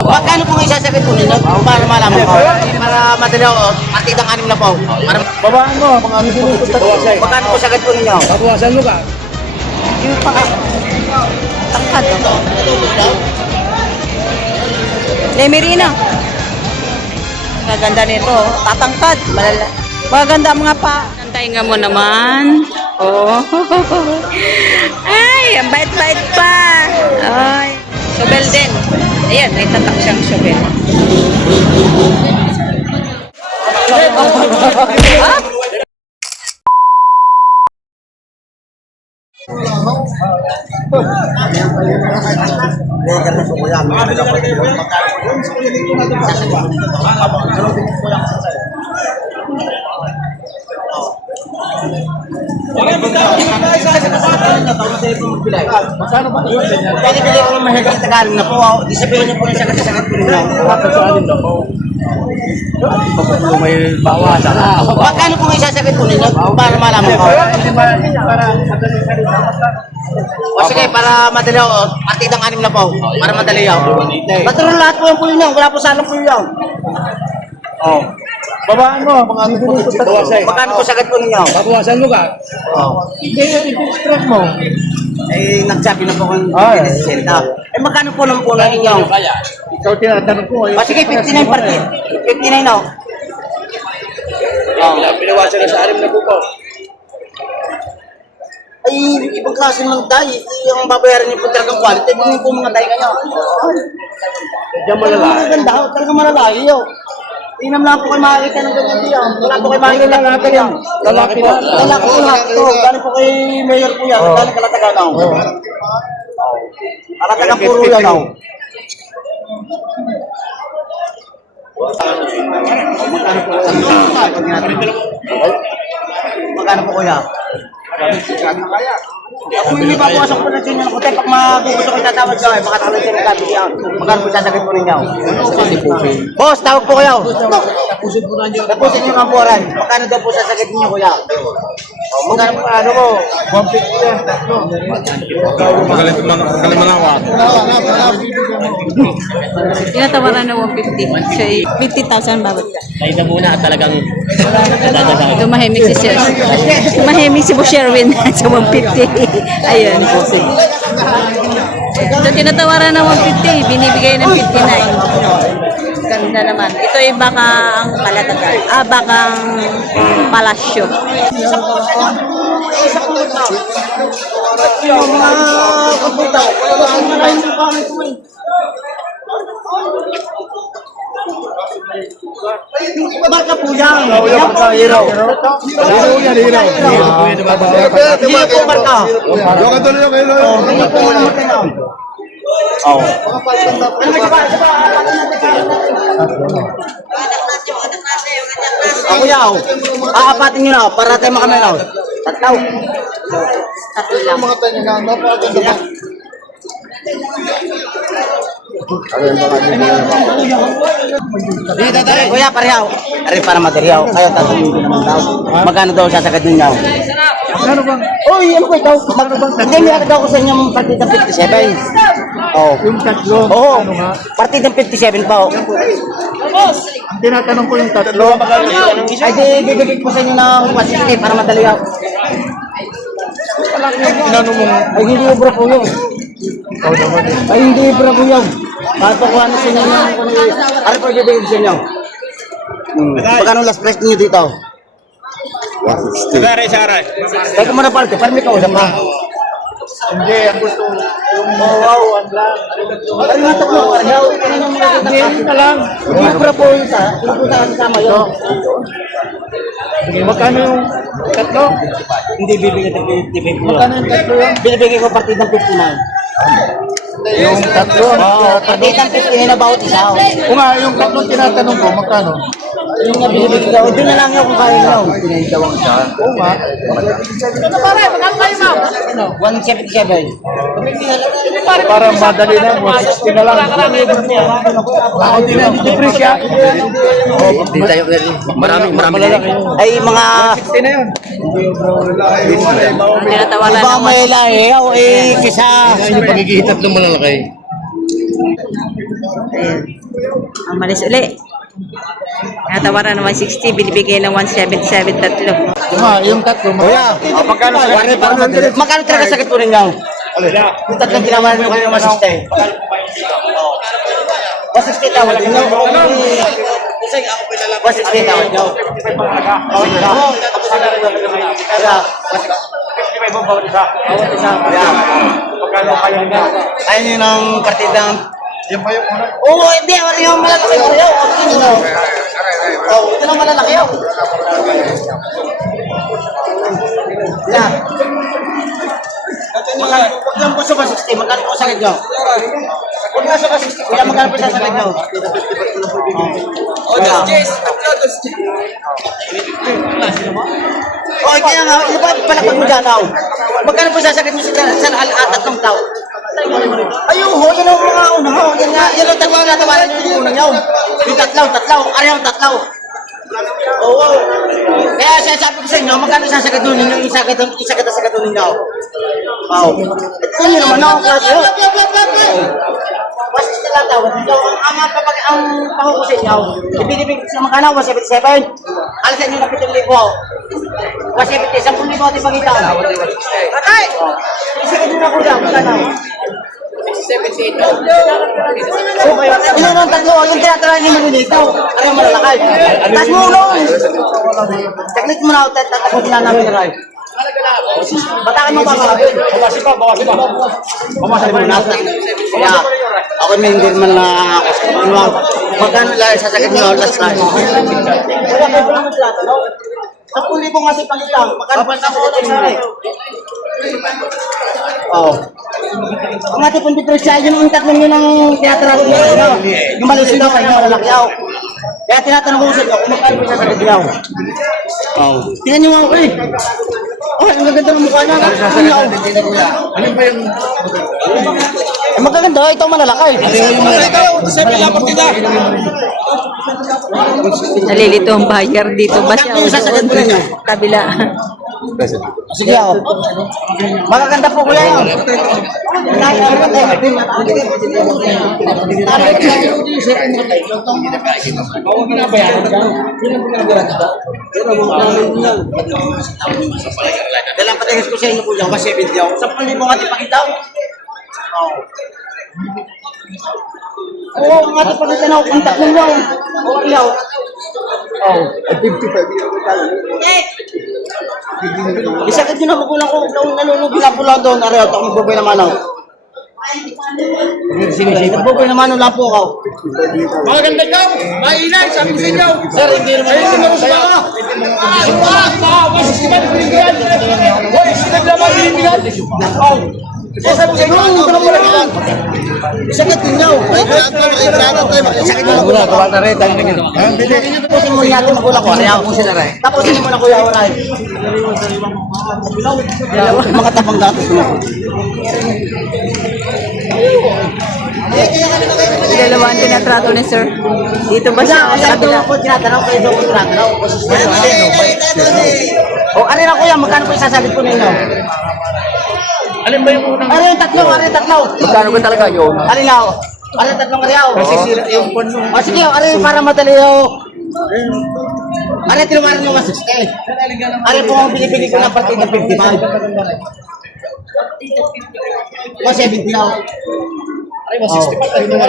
Magkano po isasakit po ninyo? Para malaman ko. Para madali ako, partidang 6 na po. Para Babaan mo, mga ano po, bawasan. magkano po sakit po ninyo? Bawasan mo ka. Yung paka... Tangkad. Lemerina. Maganda nito. Tatangkad. Malala. Maganda mga pa. Antayin nga mo naman. Oh. Ay, ang bait-bait pa. Ay. Sobel din. Ayan, may tatak siyang sobel. Ha? Magkano ba ito? Pwede bigay ko ng mahigit na Tagalog na po. Di sabihin niyo po yung sakit po ninyo. Kapag sa alin na po. May bawasan. Magkano po isasakit po ninyo? Para malaman ko. Hindi ba, para madali ka rin. O sige, para madali ako, partidang 6 na po. Para madali ako. Patro lahat po yung puyo niyo. Wala po sana puyo niyo. Oh. Babaan mo, mga ano po, bawasan. Magkano po sakit po ninyo? Bawasan mo ka. Hindi, i-extract mo. Eh, nagsabi na po kung Ay. sinisenta. Eh, magkano po ng puno ninyo? Ikaw tinatanong ko. O sige, 59 partid. 59 no? Pinawasan na sa alim na buko. Ay, ibang klase ng tayo. Yung babayaran niyo po talagang quality. Hindi po mga tayo kayo. Diyan malala. Maganda ho, talagang malalaki yun. Tingnan lang po kayo makikita ng ganyan diyan. Wala po kayo makikita ng ganyan diyan. Lalaki po. Lalaki po lahat ito. Galing po kay Mayor po yan. Galing kalatagan ako. Kalatagan puro yan ako. Magkano po kuya? Ako hindi pa po asok po na sinyo ng hotel. Pag magugusto ko itatawag ko, baka tawag siya ng gabi yan. Magkano po sasakit po ninyo? Boss, tawag po kayo. Tapusin nyo ng buwaran. Magkano daw po sasakit ninyo kuya? Magkano po ano mo? 150 yan, tatlo. Tinatawaran na 150. So, 50,000 bawat ka. Ay na muna talagang nadadagay. Tumahimik si Sir. Tumahimik si Boss Sherwin sa 150. Ayun. So, tinatawaran na 150. Binibigay ng 59. Ganda naman. Ito ay baka ang kalatagan. Baka ang palasyo. Yung mga kapunta, wala kang maraming pangit mo eh. Marka po yan. Yan po hero. Hiraw yan, hiraw. Hindi po marka. Yung katulad yung hilo. Hindi po marka yan. Oo. Ako yaw. Aapatin nyo na para tayo makamelaw. Tatlaw. Tatlo lang. Mga tayo nga, napakaganda ba? Kuya, parehaw. Ari para materiaw. Kayo tatanungin ko naman daw. Magkano daw sasagad ninyo? Magkano bang? Uy, ano ko ikaw? Hindi, may agad ako sa inyong partidang 57. Oo. Yung tatlo. Oo. Ano nga? Partidang 57 pa. Oh. Ang tinatanong ko yung tatlo. Ay, di, bibigay ko sa inyo ng 160 para madali ako. Inano mo? Ay, hindi ubra po yun. Ikaw naman eh. Ay, hindi ubra po yun. Papakuha na sa inyo ng ano po bibigay ko sa inyo? Magkano last price niyo dito? 160. Teka muna parte, para may kausap na. Hindi, ang gusto yung Wow, ang lang. Ay, nga tatlo, parehaw. Ano yung mga Hindi, yun na lang. Hindi ubra po yun sa, hindi po sa kasama yun. Sige, magkano yung tatlo? Hindi bibigay ng 55 po. Magkano yung tatlo yun? Binibigay ko partidang 59. Yung tatlo, Partidang 59 na bawat isa. kung nga, yung tatlong tinatanong ko, magkano? Yung nga binibigay ko, doon na lang yun kung kaya nyo. Oo nga. 177. Para madali na, 160 na lang. Ako din na, hindi presya. Hindi tayo, marami lang. Ay, mga 60 na yun. Tinatawaran ibang ng may lahi, o eh, kisa. Yung pagigihit tatlong malalaki. Ayan. Ang malis uli. Natawaran ng 160, binibigay ng 177 tatlo. Yung tatlo. Kuya, magkano talaga sakit po ninyo? Yung tatlong tinawaran nyo kayo ng 160. 160 tawad nyo. 160 tawad nyo. Ayun yun ang partidang. Yan pa yung una. Oo, hindi. Ano yung malalaki ko yun? Ito lang malalaki yun. Yan. Huwag lang po sa 160. Magkano po sakit nyo? Huwag lang sa 160. Kuya, magkano po sa sakit nyo? Oh, kaya nga, ano ba palapag mo dyan, tao? Magkano po sasakit mo sa tatlong tao? Ayun ho, yun ang mga una ho. Yan nga, yun ang tatlaw na tawaran yung una nyo. Yung tatlaw. Ano yung tatlaw? Oo. Kaya sabi ko sa inyo, magkano sasakit doon ninyo, yung sakit na sakit doon ninyo? Oo. Ito nyo naman ako, kasi ho. Basis nila tawad. Ang pangukusin nyo, ibinibig sa mga kanang 177. Alisan nyo na 7,000. 170, 10,000 at ipagita. Atay! Isakit nyo na kuya, magkano? So, yun ang tatlo, yung tinatara niyo malilitaw. Ano yung malalakay? Taas mo ulo! Saglit mo na, tatakot na namin na rin. Batakin mo ba mga? Bawasin pa. Bawasin mo na. Kaya, ako may hindi man na magkano lang sasakit mo last time. Kaya kayo lang maglato, no? 10,000 kasi pangitang. Magkano pa sa ulo na rin? Oo. Ang ating pong diferensya, yun ang tatlong yun ang tinatarang nyo. Yung maliit daw, kayo malalaki daw. Kaya tinatanong ko sa inyo, kung magkano sa sakit daw. Oo. Tingnan nyo ako eh. Oh, ang gaganda ng mukha niya. Ano ba yung... Magaganda, ito malalaki. Nalilito ang buyer dito ba siya? Kabila. Sige ako. Magaganda po kuya yun. Dalang patingis ko sa inyo kuya, mas 70 ako. 10,000 nga tipakitaw. Oo, nga tipakita na ako. Ang tatlong yaw. Oo, yaw. Oo. 55 isakit nyo na magulang ko. Nung nanunugla po lang doon, araw, ako magbubay naman ako. Magbubay naman lang po ako. Mga ganda ka! Mainay! Sabi ko sa inyo! Sir, hindi naman Ayun, hindi mo gusto ako! Wasistiman binibigyan! Wasistiman naman binibigyan! Sabi ko sa inyo, hindi ko na mula lang! isakit nyo. Isakit nyo magulang ko. Tapusin mo natin magulang ko. Tapusin mo na kuya ko na. Mga tapang datos mo. Dalawang tinatrato ni sir. Dito ba siya? Sa kabila. Ito po tinatanong kayo doon po tinatanong. O, ano na kuya, magkano po isasalit po ninyo? Alin ba yung unang... Ano yung tatlo? Magkano ba talaga yun? Ano na ako? Ano yung tatlong karyaw? Kasi sira yung puno. O sige, ano yung para madali yung... Ano yung tinumaran yung 160? Ano po ang binibigay ko ng partida 55? 170 ako. Ay, 165 tayo naman.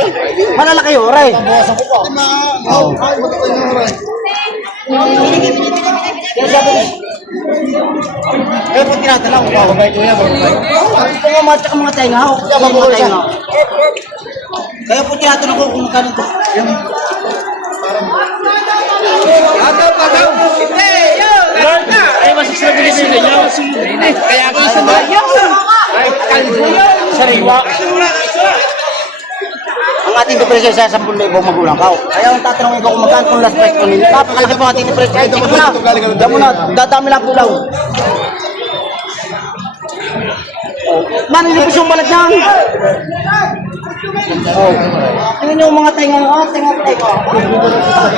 Malalaki yun, oray. Bawasan ko pa. Oo. Kaya sabi niya, kaya po tinatanong ko. Babay ko yan, babay. Kung umatsa ka mga tainga, ako kaya mga tainga. Kaya po tinatanong ko kung magkano to. Ay, masisira binibigyan niyo. Kaya ako isa ba? Ay, kalbo. Sariwa. Ang ating depresya sa 10,000 magulang ka. Kaya ang tatanungin ko kung magkano kung last price ko ninyo. Napakalaki po ang ating depresya. Ay, tingnan mo na. Tingnan mo na. Dadami lang po daw. Manilipis yung balat niyan. Oh. Tingnan niyo yung mga tainga. Oh, tingnan mo tainga.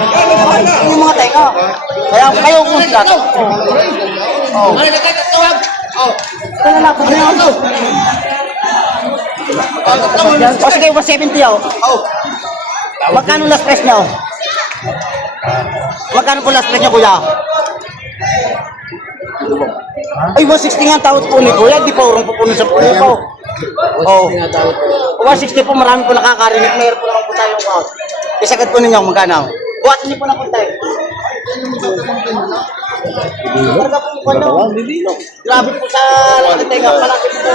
Tingnan yung mga tainga. Kaya kayo kung sila. Oh. Ito na lang. Ito na lang. O sige, 170 oh. Magkano last price niya oh? Magkano po last price niya kuya? Ay, 160 nga ang tawad po ni kuya. Di pa urong po sa puno po. Oh. 160 po, marami po nakakarinig. Mayroon po naman po tayong out. Isagad po ninyo magkano. Buwasan niyo po na po tayo. Grabe po sa tenga. Malaki po.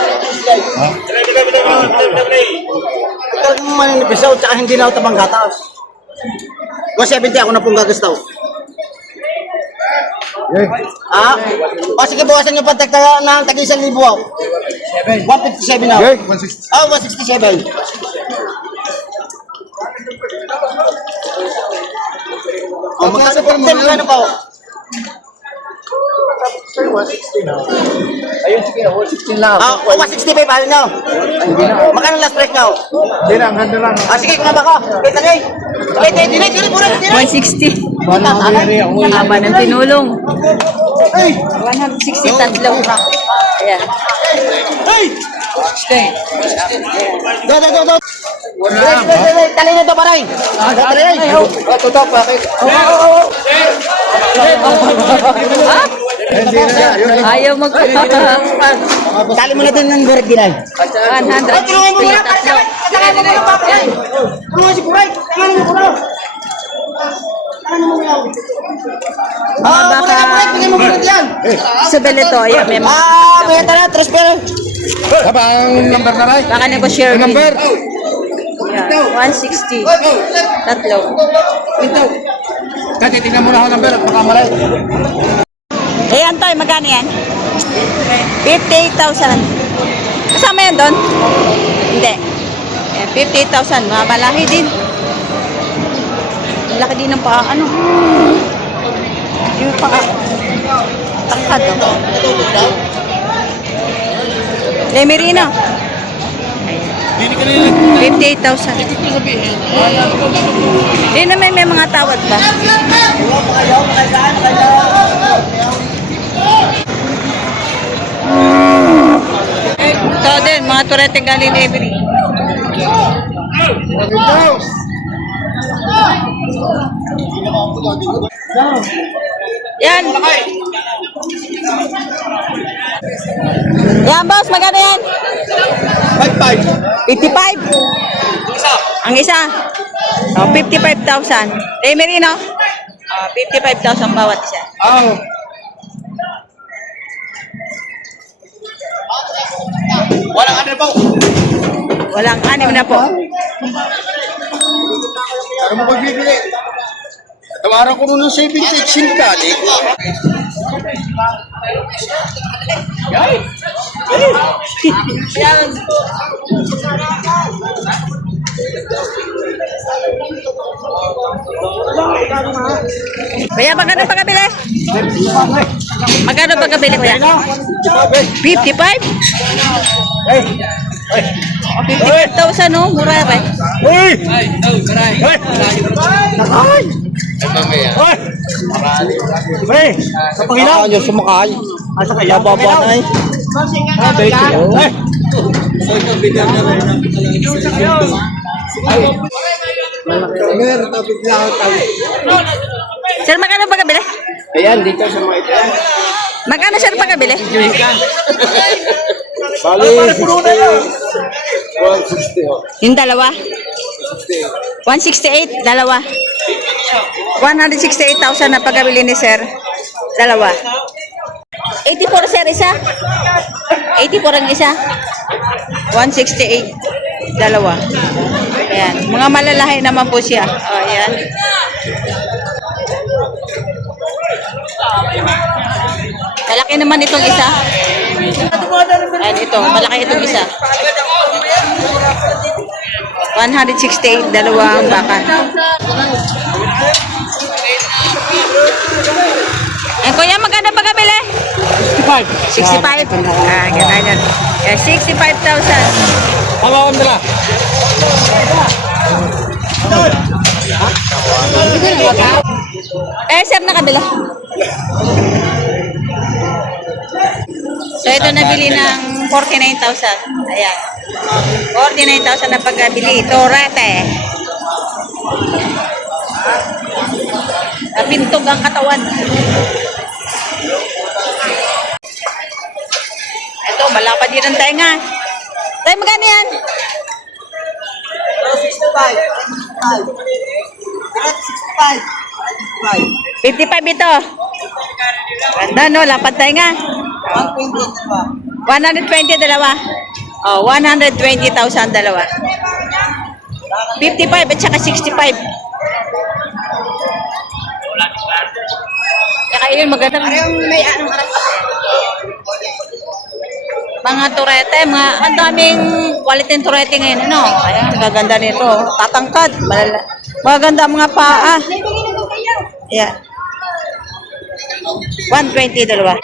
Ito yung maninipisaw, tsaka hindi na ako tabang gatas. 170 ako na pong gagastaw. Ah? O sige, buwasan nyo pa ng tag-1,000 ako. 157 na. Oh, 167. Oh, magkano po naman? Magkano po? Ayun, sige, 16 lang. Ah, 165 paano nyo? Magkano last price nyo? Hindi lang, handa lang. Ah, sige, kumaba ko. Kita nyo. Sige, dinay, pura, dinay. 160. Ano Haba ng tinulong. Hey! 163. Ayan. Hey! Do. Tali na to, paray. Totoo, bakit? Hindi na, yun. Ayaw mag... Tali mo na din ng burak dinay. 103. Tatlo. Ano si Puray? Ano mo Puray? Ano mo yaw? Ah, baka- Puray, bigyan mo muna diyan. Sa belito, ayan. May mga... Ah, may tara, transfer. Habang number na rin. Baka nag-share din. Number. Ayan. 160. Tatlo. Kasi tingnan mo na ako number at baka malay. Ayan, Toy. Magkano yan? 58,000. Kasama yan doon? Hindi. Ayan, 58,000. Malaki din. Laki din ng paa. Ano? Yung paa. Tangkad. Oh. Lemerino. 58,000. Hindi naman may mga tawad ba? Ito din, mga turete galing Lemery. Yan. Yan, boss. Magkano yan? 55. Ang isa. Oh, 55,000. Lemery, no? 55,000 bawat isa. Walang ano po. Walang anim na po. Ano mo pagbibili? Tawaran ko nun ng savings section ka. Kuya, magkano pagkabili? Magkano pagkabili, kuya? 55? 55,000, no? Mura rin. Sa Panginoon. Ano sumakay? Sa kaya baba na eh. Sir, magkano pagkabili? Ayan, dito sa mga ito. Magkano, sir, pagkabili? Bali, 160. Yung dalawa? 168, dalawa. 168,000 na pagkabili ni sir. Dalawa. 84, sir, isa? 84 ang isa? 168, dalawa. Ayan. Mga malalahi naman po siya. O, ayan. Malaki naman itong isa. Ayan, ito. Malaki itong isa. 168, dalawang baka. Eh, kuya, magkano pagkabili? 65. 65. Ah, ganyan. 65,000. Hawakan mo na. Sir, nakabila. So, ito nabili ng 49,000. Ayan. 49,000 na pagkabili. Torete. Napintog ang katawan. Ito, malapad din ang tenga. Tay, magkano yan? 55 ito. Ganda, no? Lapad tenga. 120 dalawa. Oh, 120,000 dalawa. 55 at saka 65. Saka yun, maganda. Mga turete, ang daming quality ng turete ngayon, ano? Ayan, gaganda nito. Tatangkad, magaganda ang mga paa. Ayan. 120 dalawa.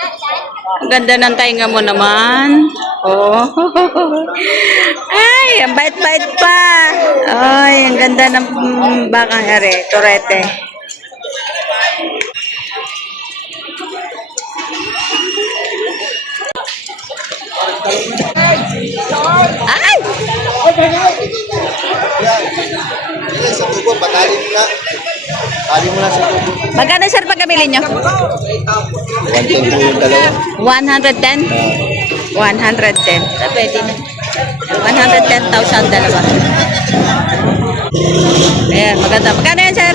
Ang ganda ng tainga mo naman. Oh. Ay, ang bait-bait pa. Ay, ang ganda ng bakang ere, turete. Ay! Sa tubo, patali mo na. Tali mo na sa tubo. Magkano sir pagkabili nyo? 110 po yung dalawa. 110? 110. Ah, pwede na. 110,000 dalawa. Ayan, maganda. Magkano yan, sir?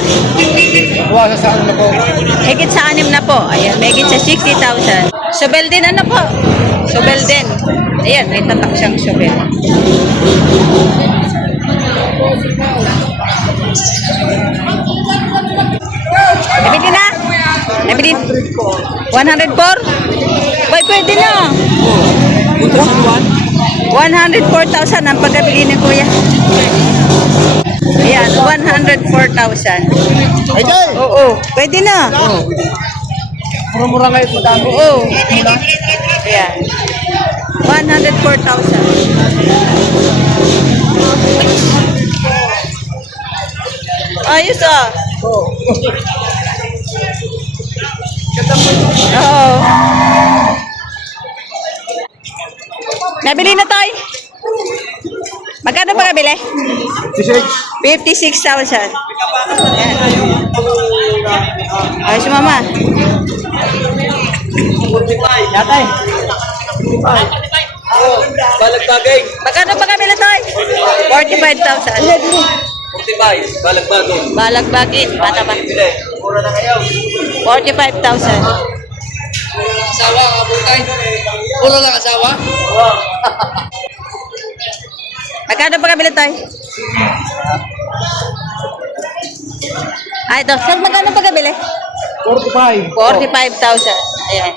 Buwasa sa ano na po. Higit sa 6 na po. Ayan, may higit sa 60,000. Sobel din, ano po? Sobel din. Ayan, may tatak siyang sobel. Nabili na? Nabili? 104? Boy, pwede na. 104,000 ang pagkabili ni Kuya. Ayan, 104,000. Ay, Jay! Oo, pwede na. Mura-mura ngayon madami. Oo. Ayan. 104,000. Ayos ah. Oo. Nabili na tayo. Magkano pa kabili? 56,000. Ayan. Ayos mama. Yatay. Balagbagay. Magkano pa kabili tayo? 45,000. 45. Balagbagay. Balagbagin. Bata ba? Mura na kayo. 45,000. Asawa ka po tayo. Puro lang asawa? Magkano pa kabili tayo? Ay, ito. Sir, magkano pa kabili? 45. 45,000. Ayan.